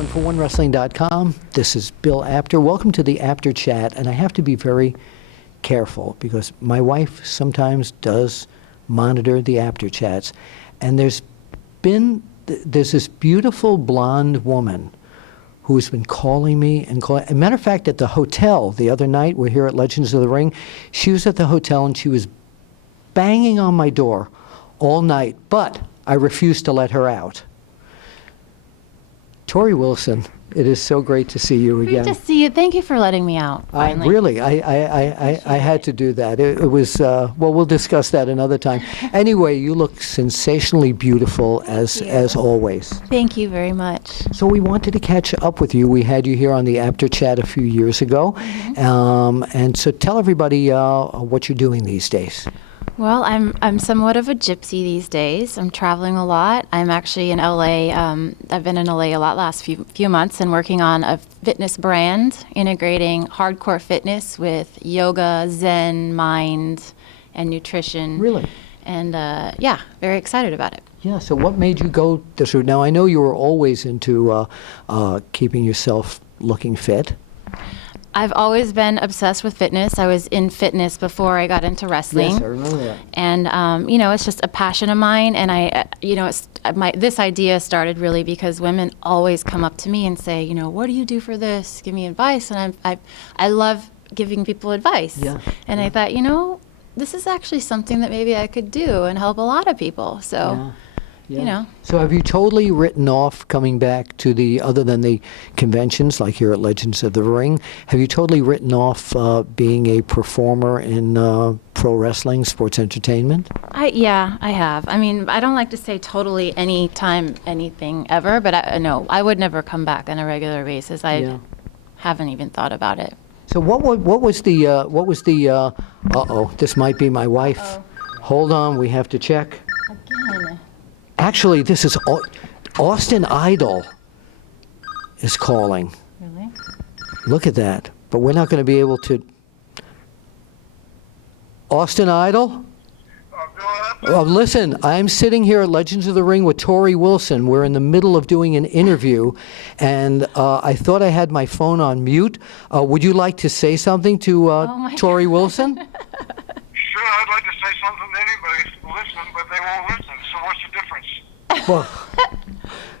everyone, for OneWrestling.com. This is Bill Apter. Welcome to the Apter Chat, and I have to be very careful because my wife sometimes does monitor the Apter Chats, and there's this beautiful blonde woman who's been calling me and calling. As a matter of fact, at the hotel the other night, we're here at Legends of the Ring, she was at the hotel and she was banging on my door all night, but I refused to let her out. Torrie Wilson, it is so great to see you again. Great to see you. Thank you for letting me out. Really, I had to do that. It was, well, we'll discuss that another time. Anyway, you look sensationally beautiful as always. Thank you very much. So we wanted to catch up with you. We had you here on the Apter Chat a few years ago. And so tell everybody what you're doing these days. Well, I'm somewhat of a gypsy these days. I'm traveling a lot. I'm actually in LA. I've been in LA a lot last few months and working on a fitness brand, integrating hardcore fitness with yoga, Zen, mind, and nutrition. Really? And yeah, very excited about it. Yeah, so what made you go this route? Now, I know you were always into keeping yourself looking fit. I've always been obsessed with fitness. I was in fitness before I got into wrestling. Yes, I remember that. And, you know, it's just a passion of mine. And this idea started really because women always come up to me and say, you know, what do you do for this? Give me advice. And I love giving people advice. Yeah. And I thought, you know, this is actually something that maybe I could do and help a lot of people. So. Yeah. You know. So have you totally written off coming back to other than the conventions, like here at Legends of the Ring, have you totally written off being a performer in pro wrestling, sports entertainment? Yeah, I have. I mean, I don't like to say totally anytime, anything ever, but I would never come back on a regular basis. I haven't even thought about it. So what was the, uh-oh, this might be my wife. Uh-oh. Hold on, we have to check. Again. Actually, this is Austin Idol is calling. Really? Look at that. But we're not going to be able to. Austin Idol? Listen, I'm sitting here at Legends of the Ring with Torrie Wilson. We're in the middle of doing an interview, and I thought I had my phone on mute. Would you like to say something to Torrie Wilson? Sure, I'd like to say something to anybody who listen, but they won't listen. So what's the difference? Well,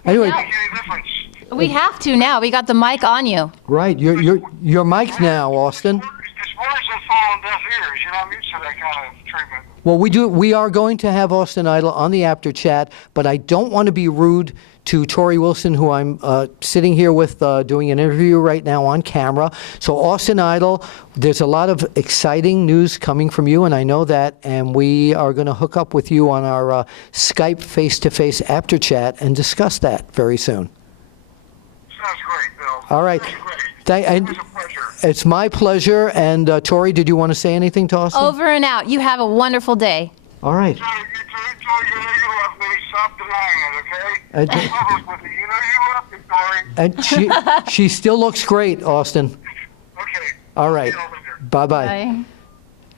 anyway. Doesn't make any difference. We have to now. We got the mic on you. Right, you're mic'd now, Austin. It's words that fall on deaf ears. You're not used to that kind of treatment. Well, we are going to have Austin Idol on the Apter Chat, but I don't want to be rude to Torrie Wilson, who I'm sitting here with doing an interview right now on camera. So Austin Idol, there's a lot of exciting news coming from you, and I know that, and we are going to hook up with you on our Skype face-to-face Apter Chat and discuss that very soon. Sounds great, Bill. All right. It was a pleasure. It's my pleasure, and Torrie, did you want to say anything to Austin? Over and out. You have a wonderful day. All right. So you know you love me. Stop denying it, okay? I'm with you. You know you love me, Torrie. And she still looks great, Austin. Okay. All right. See you later. Bye-bye. Bye.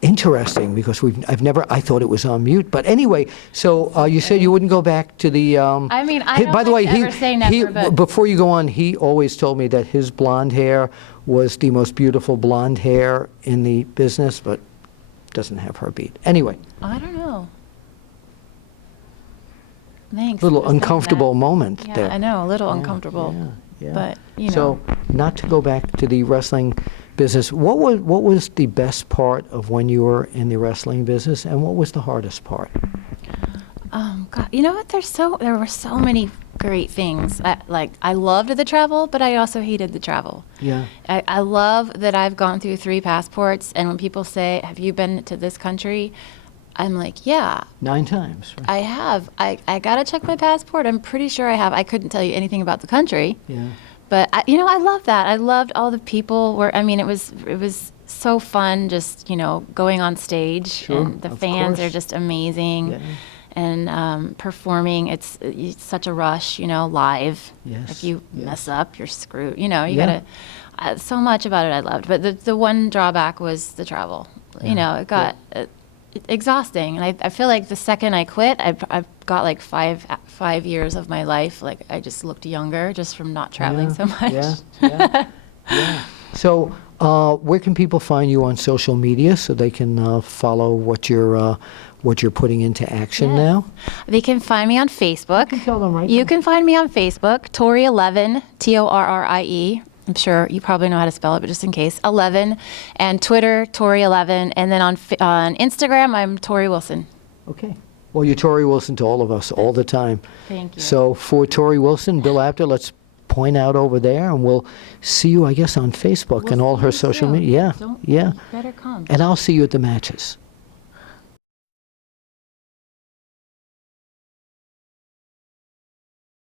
Interesting, because I thought it was on mute. But anyway, so you said you wouldn't go back to the. I mean, I don't by the way, like to ever say never, but. Before you go on, he always told me that his blonde hair was the most beautiful blonde hair in the business, but doesn't have her beat. Anyway. I don't know. Thanks. Little for saying uncomfortable that. moment Yeah, there. I know, a little uncomfortable. Yeah. But, you know. So, not to go back to the wrestling business, what was the best part of when you were in the wrestling business, and what was the hardest part? God, you know what? There were so many great things. I loved the travel, but I also hated the travel. Yeah. I love that I've gone through 3 passports, and when people say, "Have you been to this country?" I'm like, yeah. 9 times. Right? I have. I gotta check my passport. I'm pretty sure I have. I couldn't tell you anything about the country. Yeah. But I love that. I loved all the people. It was so fun. Just going on stage, Sure, and the of fans course. are just amazing, Yeah. and performing. It's such a rush, live. Yes, If you yes. mess up, you're screwed. You gotta. So much about it I loved, but the one drawback was the travel. It got. exhausting. And I feel like the second I quit, I've got like 5 years of my life. Like I just looked younger just from not traveling Yeah, so much. Yeah. So, where can people find you on social media so they can follow what you're putting into action Yes. now? They can find me on Facebook. You can tell them right You now. can find me on Facebook, Torrie11, Torrie. I'm sure you probably know how to spell it, but just in case, 11. And Twitter, Torrie11. And then on Instagram, I'm Torrie Wilson. Okay. Well, you're Torrie Wilson to all of us all the time. Thank you. So for Torrie Wilson, Bill Apter, let's point out over there, and we'll see you, I guess, on Facebook and all her social media. Yeah, You yeah. better come. And I'll see you at the matches.